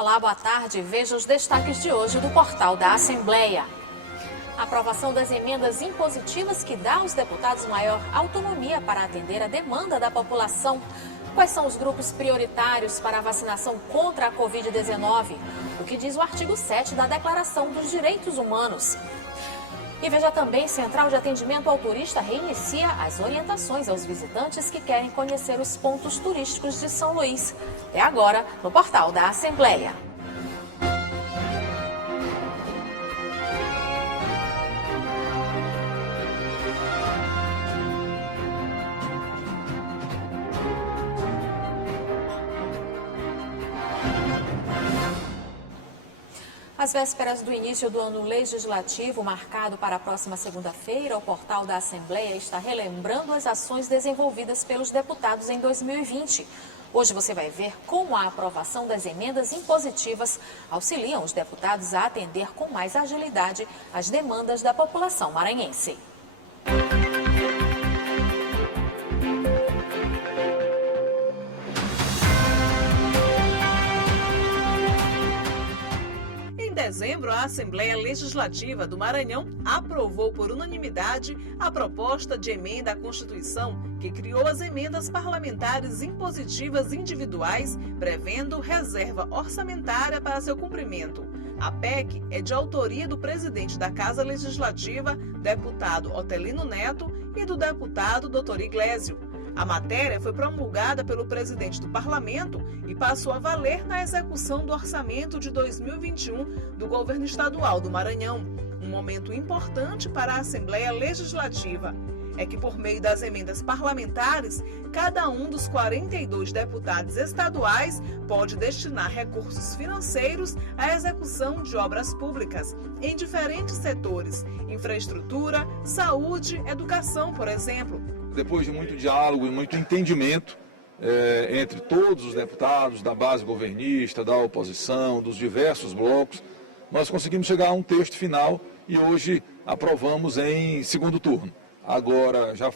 Olá, boa tarde. Veja os destaques de hoje do portal da Assembleia. A aprovação das emendas impositivas que dá aos deputados maior autonomia para atender a demanda da população. Quais são os grupos prioritários para a vacinação contra a Covid-19? O que diz o artigo 7 da Declaração dos Direitos Humanos. E veja também, Central de Atendimento ao Turista reinicia as orientações aos visitantes que querem conhecer os pontos turísticos de São Luís. É agora no portal da Assembleia. Às vésperas do início do ano legislativo, marcado para a próxima segunda-feira, o portal da Assembleia está relembrando as ações desenvolvidas pelos deputados em 2020. Hoje você vai ver como a aprovação das emendas impositivas auxiliam os deputados a atender com mais agilidade as demandas da população maranhense. Em dezembro, a Assembleia Legislativa do Maranhão aprovou por unanimidade a proposta de emenda à Constituição que criou as emendas parlamentares impositivas individuais, prevendo reserva orçamentária para seu cumprimento. A PEC é de autoria do presidente da Casa Legislativa, deputado Otelino Neto, e do deputado Dr. Iglesio. A matéria foi promulgada pelo presidente do Parlamento e passou a valer na execução do orçamento de 2021 do governo estadual do Maranhão. Um momento importante para a Assembleia Legislativa é que, por meio das emendas parlamentares, cada um dos 42 deputados estaduais pode destinar recursos financeiros à execução de obras públicas em diferentes setores: infraestrutura, saúde, educação, por exemplo. Depois de muito diálogo e muito entendimento entre todos os deputados da base governista, da oposição, dos diversos blocos, nós conseguimos chegar a um texto final e hoje aprovamos em segundo turno. Agora já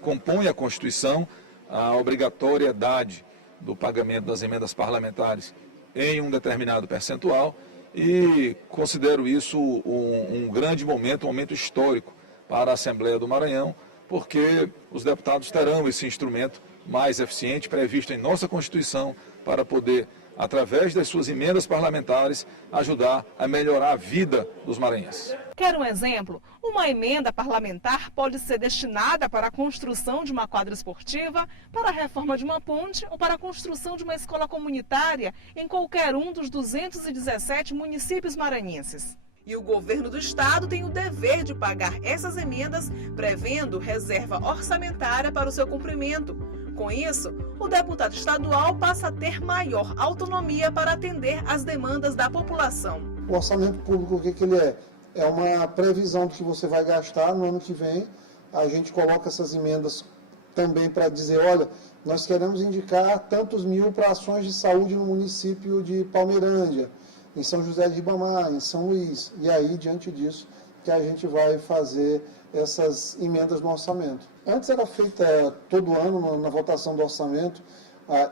compõe a Constituição a obrigatoriedade do pagamento das emendas parlamentares em um determinado percentual e considero isso um grande momento, um momento histórico para a Assembleia do Maranhão, porque os deputados terão esse instrumento mais eficiente previsto em nossa Constituição para poder, através das suas emendas parlamentares, ajudar a melhorar a vida dos maranhenses. Quer um exemplo? Uma emenda parlamentar pode ser destinada para a construção de uma quadra esportiva, para a reforma de uma ponte ou para a construção de uma escola comunitária em qualquer um dos 217 municípios maranhenses. E o governo do estado tem o dever de pagar essas emendas, prevendo reserva orçamentária para o seu cumprimento. Com isso, o deputado estadual passa a ter maior autonomia para atender às demandas da população. O orçamento público, o que ele é? É uma previsão do que você vai gastar no ano que vem. A gente coloca essas emendas também para dizer, olha, nós queremos indicar tantos mil para ações de saúde no município de Palmeirândia, em São José de Ribamar, em São Luís. E aí, diante disso, que a gente vai fazer essas emendas no orçamento. Antes era feita todo ano, na votação do orçamento,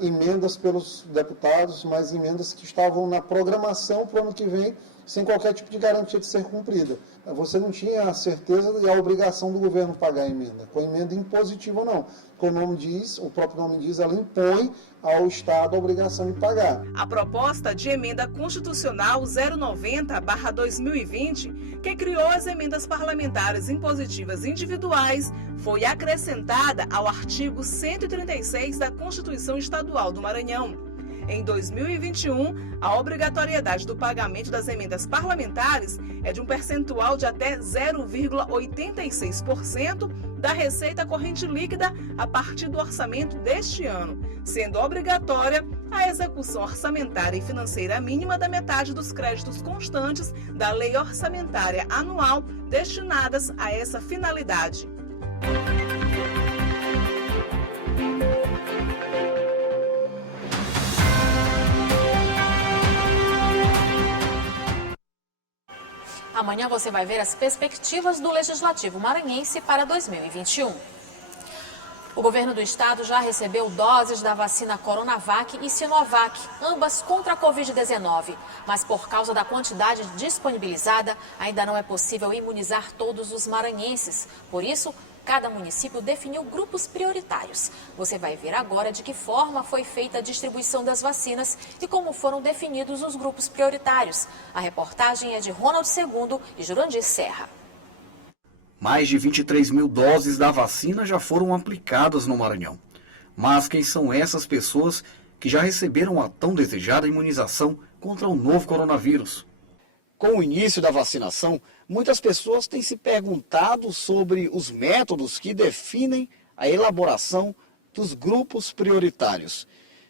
emendas pelos deputados, mas emendas que estavam na programação para o ano que vem, sem qualquer tipo de garantia de ser cumprida. Você não tinha a certeza e a obrigação do governo pagar a emenda. Com emenda impositiva, não. Como o nome diz, o próprio nome diz, ela impõe ao Estado a obrigação de pagar. A proposta de emenda constitucional 090/2020, que criou as emendas parlamentares impositivas individuais, foi acrescentada ao artigo 136 da Constituição Estadual do Maranhão. Em 2021, a obrigatoriedade do pagamento das emendas parlamentares é de um percentual de até 0,86% da receita corrente líquida a partir do orçamento deste ano, sendo obrigatória a execução orçamentária e financeira mínima da metade dos créditos constantes da Lei Orçamentária Anual destinadas a essa finalidade. Amanhã você vai ver as perspectivas do Legislativo Maranhense para 2021. O governo do estado já recebeu doses da vacina Coronavac e Sinovac, ambas contra a Covid-19. Mas por causa da quantidade disponibilizada, ainda não é possível imunizar todos os maranhenses. Por isso, cada município definiu grupos prioritários. Você vai ver agora de que forma foi feita a distribuição das vacinas e como foram definidos os grupos prioritários. A reportagem é de Ronald II e Jurandir Serra. Mais de 23 mil doses da vacina já foram aplicadas no Maranhão. Mas quem são essas pessoas que já receberam a tão desejada imunização contra o novo coronavírus? Com o início da vacinação, muitas pessoas têm se perguntado sobre os métodos que definem a elaboração dos grupos prioritários.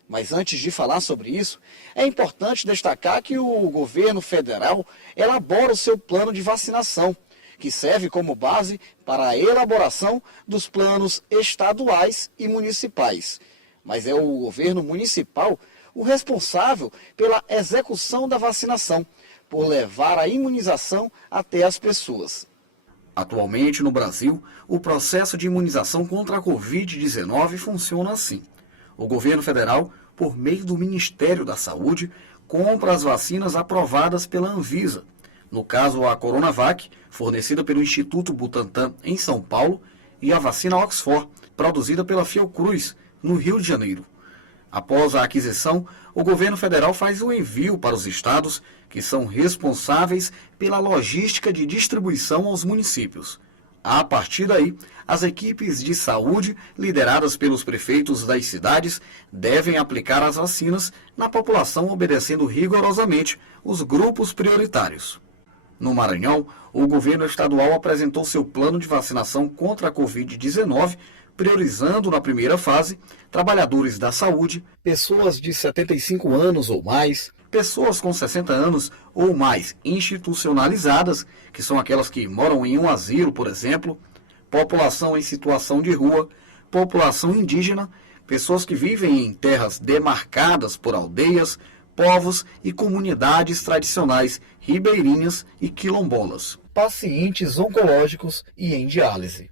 Mas antes de falar sobre isso, é importante destacar que o governo federal elabora o seu plano de vacinação, que serve como base para a elaboração dos planos estaduais e municipais. Mas é o governo municipal o responsável pela execução da vacinação, por levar a imunização até as pessoas. Atualmente, no Brasil, o processo de imunização contra a Covid-19 funciona assim. O governo federal, por meio do Ministério da Saúde, compra as vacinas aprovadas pela Anvisa. No caso, a Coronavac, fornecida pelo Instituto Butantan, em São Paulo, e a vacina Oxford, produzida pela Fiocruz, no Rio de Janeiro. Após a aquisição, o governo federal faz o envio para os estados, que são responsáveis pela logística de distribuição aos municípios. A partir daí, as equipes de saúde, lideradas pelos prefeitos das cidades, devem aplicar as vacinas na população, obedecendo rigorosamente os grupos prioritários. No Maranhão, o governo estadual apresentou seu plano de vacinação contra a Covid-19, priorizando na primeira fase trabalhadores da saúde, pessoas de 75 anos ou mais, pessoas com 60 anos ou mais institucionalizadas, que são aquelas que moram em um asilo, por exemplo, população em situação de rua, população indígena, pessoas que vivem em terras demarcadas por aldeias, povos e comunidades tradicionais ribeirinhas e quilombolas, pacientes oncológicos e em diálise.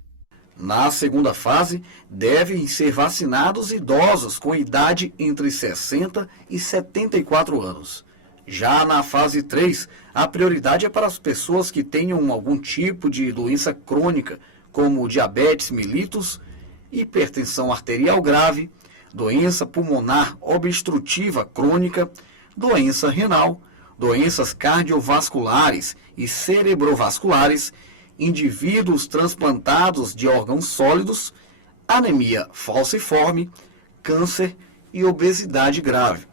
Na segunda fase, devem ser vacinados idosos com idade entre 60 e 74 anos. Já na fase 3, a prioridade é para as pessoas que tenham algum tipo de doença crônica, como diabetes mellitus, hipertensão arterial grave, doença pulmonar obstrutiva crônica, doença renal, doenças cardiovasculares e cerebrovasculares, indivíduos transplantados de órgãos sólidos, anemia falciforme, câncer e obesidade grave.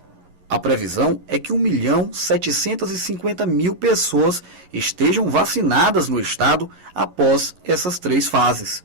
A previsão é que 1.750.000 pessoas estejam vacinadas no estado após essas 3 fases.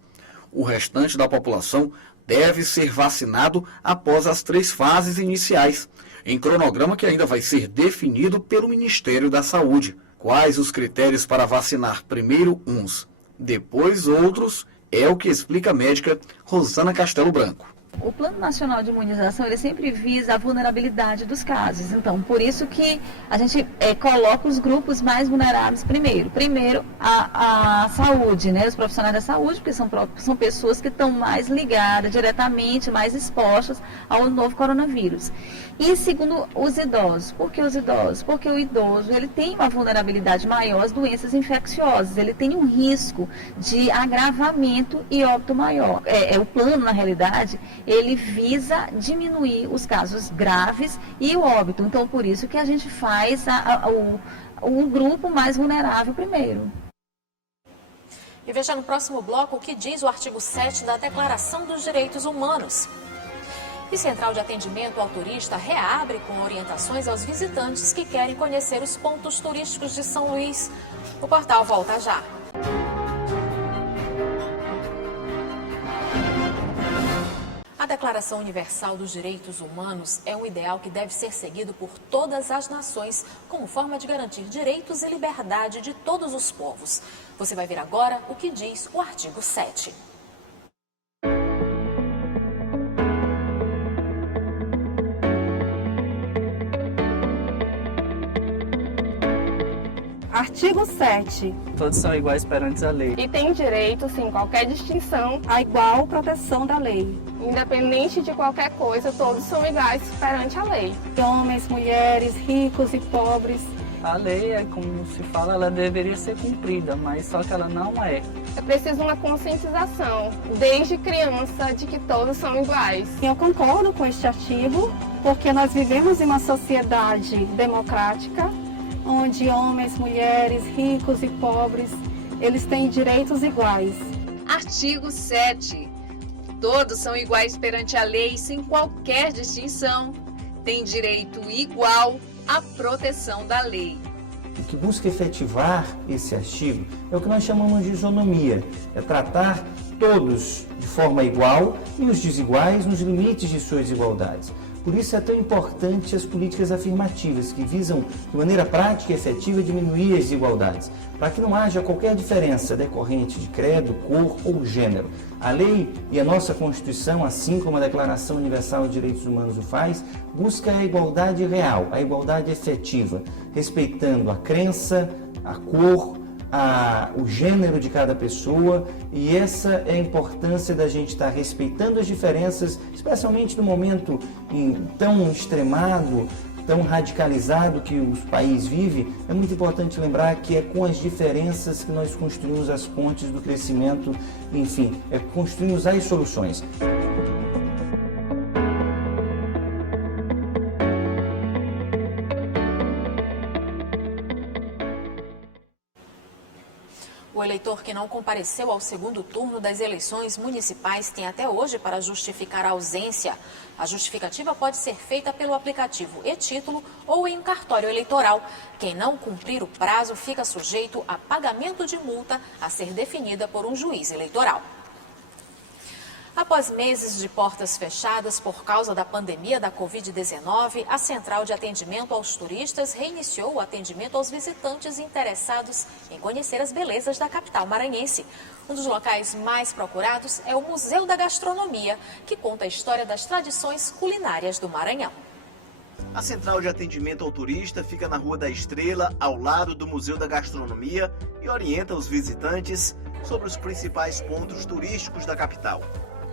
O restante da população deve ser vacinado após as 3 fases iniciais, em cronograma que ainda vai ser definido pelo Ministério da Saúde. Quais os critérios para vacinar primeiro uns, depois outros, é o que explica a médica Rosana Castelo Branco. O Plano Nacional de Imunização, ele sempre visa a vulnerabilidade dos casos. Então, por isso que a gente coloca os grupos mais vulneráveis primeiro. Primeiro, a saúde, né? Os profissionais da saúde, porque são pessoas que estão mais ligadas diretamente, mais expostas ao novo coronavírus. E segundo, os idosos. Por que os idosos? Porque o idoso, ele tem uma vulnerabilidade maior às doenças infecciosas. Ele tem um risco de agravamento e óbito maior. O plano, na realidade, ele visa diminuir os casos graves e o óbito. Então, por isso que a gente faz o grupo mais vulnerável primeiro. E veja no próximo bloco o que diz o artigo 7 da Declaração dos Direitos Humanos. E Central de Atendimento ao Turista reabre com orientações aos visitantes que querem conhecer os pontos turísticos de São Luís. O portal volta já. A Declaração Universal dos Direitos Humanos é um ideal que deve ser seguido por todas as nações como forma de garantir direitos e liberdade de todos os povos. Você vai ver agora o que diz o artigo 7. Artigo 7. Todos são iguais perante a lei. E têm direito, sem qualquer distinção, A igual proteção da lei. independente de qualquer coisa, todos são iguais perante a lei. Homens, mulheres, ricos e pobres. A lei, como se fala, ela deveria ser cumprida, mas só que ela não é. É preciso uma conscientização, desde criança, de que todos são iguais. Eu concordo com este artigo, porque nós vivemos em uma sociedade democrática, onde homens, mulheres, ricos e pobres, eles têm direitos iguais. Artigo 7. Todos são iguais perante a lei, sem qualquer distinção. Têm direito igual à proteção da lei. O que busca efetivar esse artigo é o que nós chamamos de isonomia, é tratar todos de forma igual e os desiguais nos limites de suas desigualdades. Por isso é tão importante as políticas afirmativas, que visam, de maneira prática e efetiva, diminuir as desigualdades, para que não haja qualquer diferença decorrente de credo, cor ou gênero. A lei e a nossa Constituição, assim como a Declaração Universal de Direitos Humanos o faz, busca a igualdade real, a igualdade efetiva, respeitando a crença, a cor, o gênero de cada pessoa, e essa é a importância da gente estar respeitando as diferenças, especialmente no momento tão extremado, tão radicalizado que o país vive. É muito importante lembrar que é com as diferenças que nós construímos as pontes do crescimento, enfim, construímos as soluções. O eleitor que não compareceu ao segundo turno das eleições municipais tem até hoje para justificar a ausência. A justificativa pode ser feita pelo aplicativo e-Título ou em um cartório eleitoral. Quem não cumprir o prazo fica sujeito a pagamento de multa a ser definida por um juiz eleitoral. Após meses de portas fechadas por causa da pandemia da Covid-19, a Central de Atendimento aos Turistas reiniciou o atendimento aos visitantes interessados em conhecer as belezas da capital maranhense. Um dos locais mais procurados é o Museu da Gastronomia, que conta a história das tradições culinárias do Maranhão. A Central de Atendimento ao Turista fica na Rua da Estrela, ao lado do Museu da Gastronomia, e orienta os visitantes sobre os principais pontos turísticos da capital.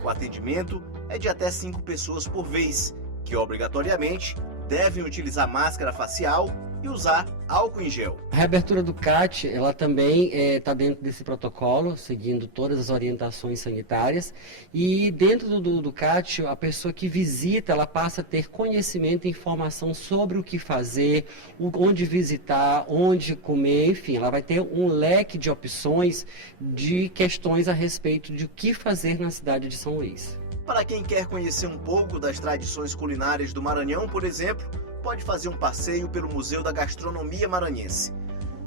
O atendimento é de até 5 pessoas por vez, que obrigatoriamente devem utilizar máscara facial e usar álcool em gel. A reabertura do CAT, ela também está dentro desse protocolo, seguindo todas as orientações sanitárias. E dentro do CAT, a pessoa que visita, ela passa a ter conhecimento e informação sobre o que fazer, onde visitar, onde comer, enfim, ela vai ter um leque de opções de questões a respeito de o que fazer na cidade de São Luís. Para quem quer conhecer um pouco das tradições culinárias do Maranhão, por exemplo, pode fazer um passeio pelo Museu da Gastronomia Maranhense.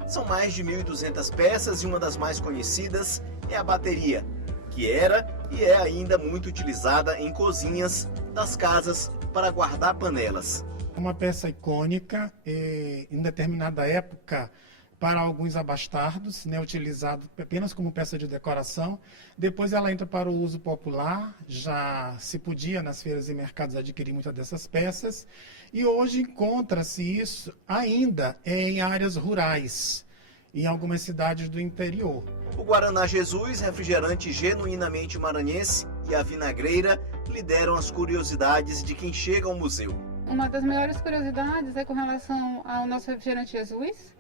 São mais de 1.200 peças e uma das mais conhecidas é a bateria, que era e é ainda muito utilizada em cozinhas das casas para guardar panelas. Uma peça icônica, em determinada época, para alguns abastardos, utilizado apenas como peça de decoração. Depois ela entra para o uso popular, já se podia nas feiras e mercados adquirir muitas dessas peças, e hoje encontra-se isso ainda em áreas rurais, em algumas cidades do interior. O Guaraná Jesus, refrigerante genuinamente maranhense, e a vinagreira lideram as curiosidades de quem chega ao museu. Uma das maiores curiosidades é com relação ao nosso refrigerante Jesus,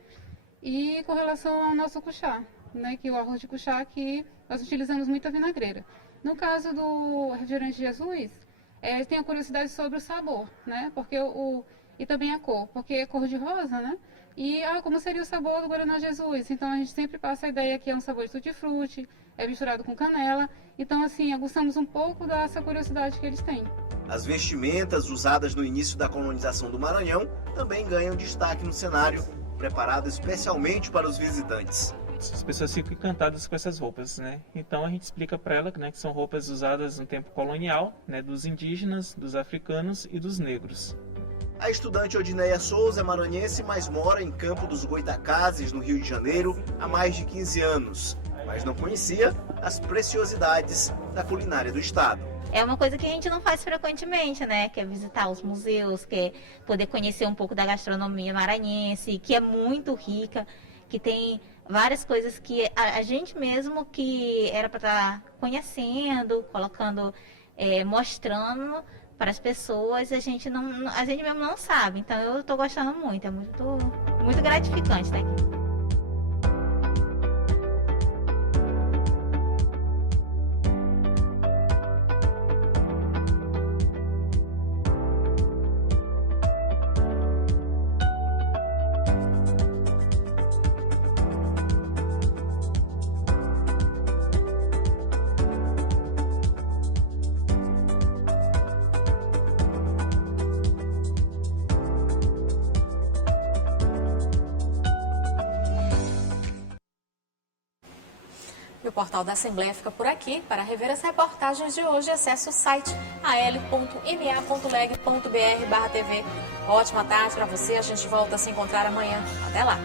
e com relação ao nosso cuchá, que é o arroz de cuchá, que nós utilizamos muita vinagreira. No caso do refrigerante Jesus, tem a curiosidade sobre o sabor, porque e também a cor, porque é cor de rosa, E como seria o sabor do Guaraná Jesus? Então a gente sempre passa a ideia que é um sabor de tutti-frutti, é misturado com canela. Então assim, aguçamos um pouco dessa curiosidade que eles têm. As vestimentas usadas no início da colonização do Maranhão também ganham destaque no cenário, preparado especialmente para os visitantes. As pessoas ficam encantadas com essas roupas, Então a gente explica para ela que são roupas usadas no tempo colonial, dos indígenas, dos africanos e dos negros. A estudante Odineia Souza é maranhense, mas mora em Campo dos Goitacazes, no Rio de Janeiro, há mais de 15 anos, mas não conhecia as preciosidades da culinária do estado. É uma coisa que a gente não faz frequentemente, que é visitar os museus, que é poder conhecer um pouco da gastronomia maranhense, que é muito rica, que tem várias coisas que a gente mesmo que era para estar conhecendo, colocando, mostrando para as pessoas, a gente mesmo não sabe. Então eu estou gostando muito, é muito gratificante estar aqui. O Portal da Assembleia fica por aqui. Para rever as reportagens de hoje, acesse o site al.ma.leg.br/tv. Ótima tarde para você, a gente volta a se encontrar amanhã. Até lá!